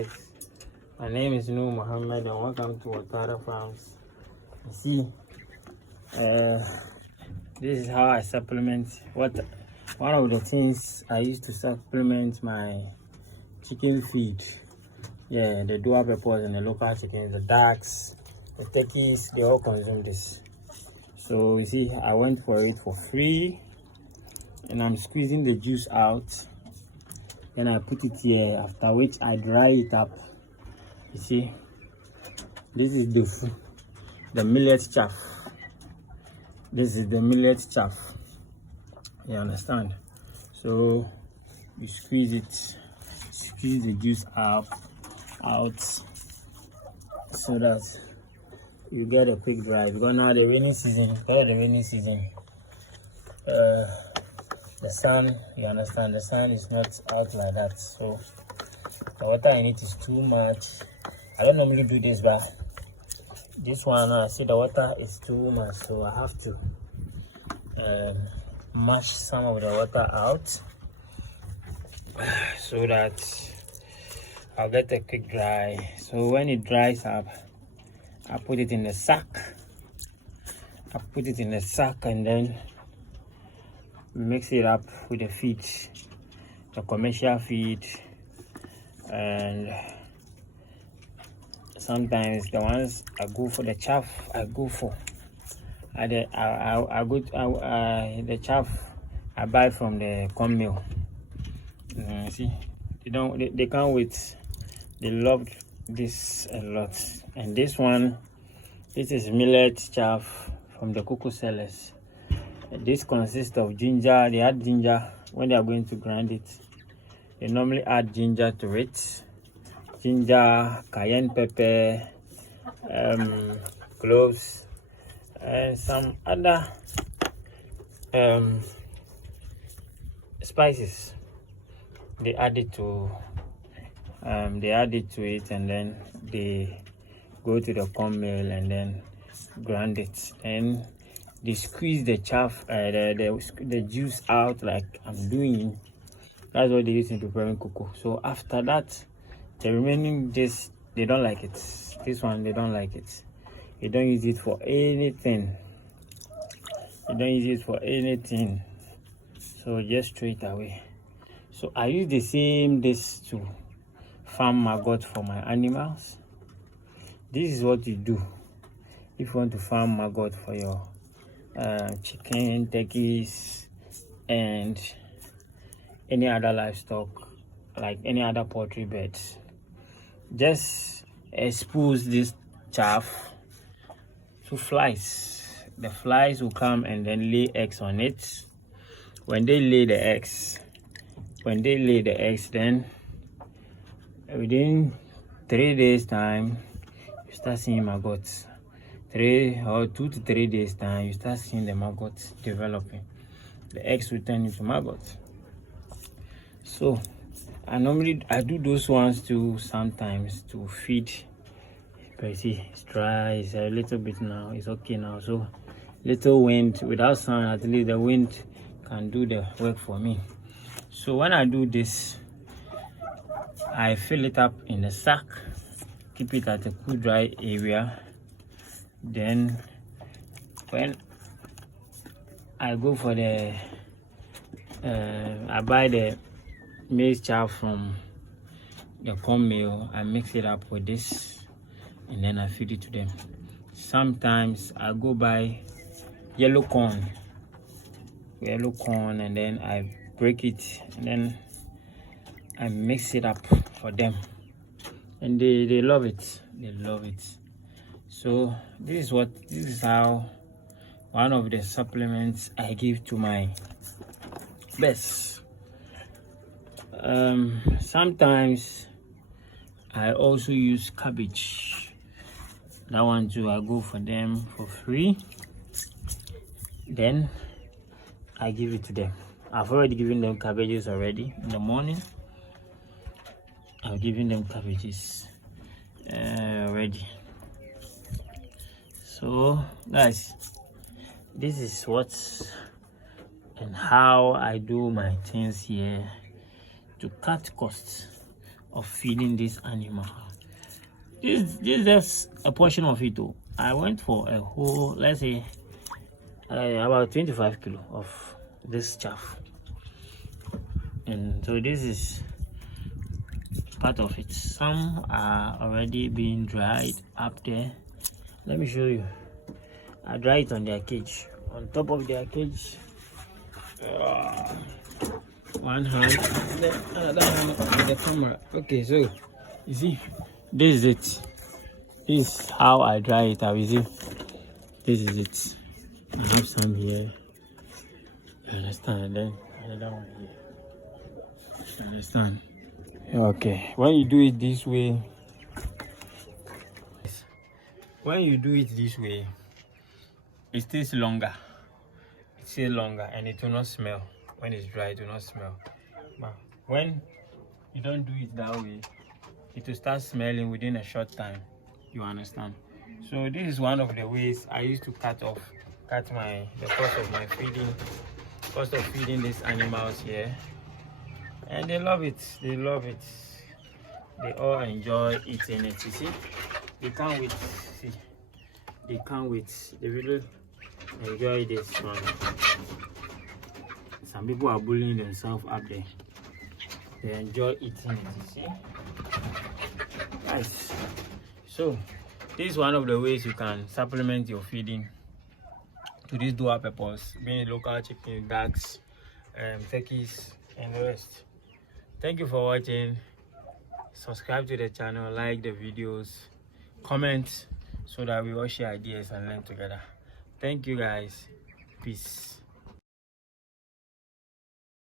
guys, my name is Noor Muhammad and welcome to Watara Farms. You see, this is how I supplement water. One of the things I use to supplement my chicken feed, the dual purpose and the local chickens, the ducks, the turkeys, they all consume this. So you see, I went for it for free and I'm squeezing the juice out. Then I put it here, after which I dry it up. You see, this is the millet chaff. This is the millet chaff. You understand? So you squeeze the juice out so that you get a quick dry. Because now the rainy season, the sun, you understand, the sun is not out like that, so the water in it is too much. I don't normally do this, but this one I see the water is too much, so I have to mash some of the water out so that I'll get a quick dry. So when it dries up, I put it in the sack. And then mix it up with the feed, the commercial feed, and sometimes the ones I go for the chaff. The chaff I buy from the corn mill. See, they can't wait. They love this a lot. And this is millet chaff from the cocoa sellers. This consists of ginger. They add ginger when they are going to grind it. They normally add ginger to it. Ginger, cayenne pepper, cloves, and some other spices. They add it to it, and then they go to the corn mill and then grind it. And they squeeze the chaff, the juice out like I'm doing. That's what they use in preparing cocoa. So after that, the remaining they don't like it. This one, they don't like it. They don't use it for anything. So just throw it away. So I use the same this to farm maggot for my animals. This is what you do if you want to farm maggot for your chicken, turkeys, and any other livestock, like any other poultry beds. Just expose this chaff to flies. The flies will come and then lay eggs on it. When they lay the eggs, then within 3 days time, you start seeing maggots. 2 to 3 days time, you start seeing the maggots developing. The eggs will turn into maggots. So I do those ones too sometimes to feed. But you see, it's dry. It's a little bit now. It's okay now. So little wind, without sun, at least the wind can do the work for me. So when I do this, I fill it up in the sack, keep it at a cool dry area. Then when I go for I buy the maize chaff from the corn mill, I mix it up with this and then I feed it to them. Sometimes I go buy yellow corn and then I break it and then I mix it up for them, and they love it. So this is how one of the supplements I give to my birds. Sometimes I also use cabbage. That one too, I go for them for free. Then I give it to them. I've already given them cabbages already in the morning. I've given them cabbages already. So guys, this is what and how I do my things here to cut costs. of feeding this animal. This is just a portion of it though. I went for a whole, let's say about 25 kilo of this chaff, and so this is part of it. Some are already being dried up there. Let me show you. I dry it on their cage, on top of their cage. One hand, then another hand on the camera. Okay, so you see, this is it. This is how I dry it out. You see, this is it. I have some here. You understand? And then another one here. You understand? Okay. When you do it this way, it stays longer. It stays longer, and it will not smell. When it's dry, it will not smell. But when you don't do it that way, it will start smelling within a short time. You understand? So this is one of the ways I used to cut the cost of feeding these animals here. And they love it. They love it. They all enjoy eating it. You see, they can't wait. See, they can't wait. They really enjoy this one. Some people are bullying themselves up there. They enjoy eating it. You see, nice. So this is one of the ways you can supplement your feeding to this dual purpose, being local chicken, ducks, turkeys, and the rest. Thank you for watching. Subscribe to the channel, like the videos, comment, so that we all share ideas and learn together. Thank you guys. Peace.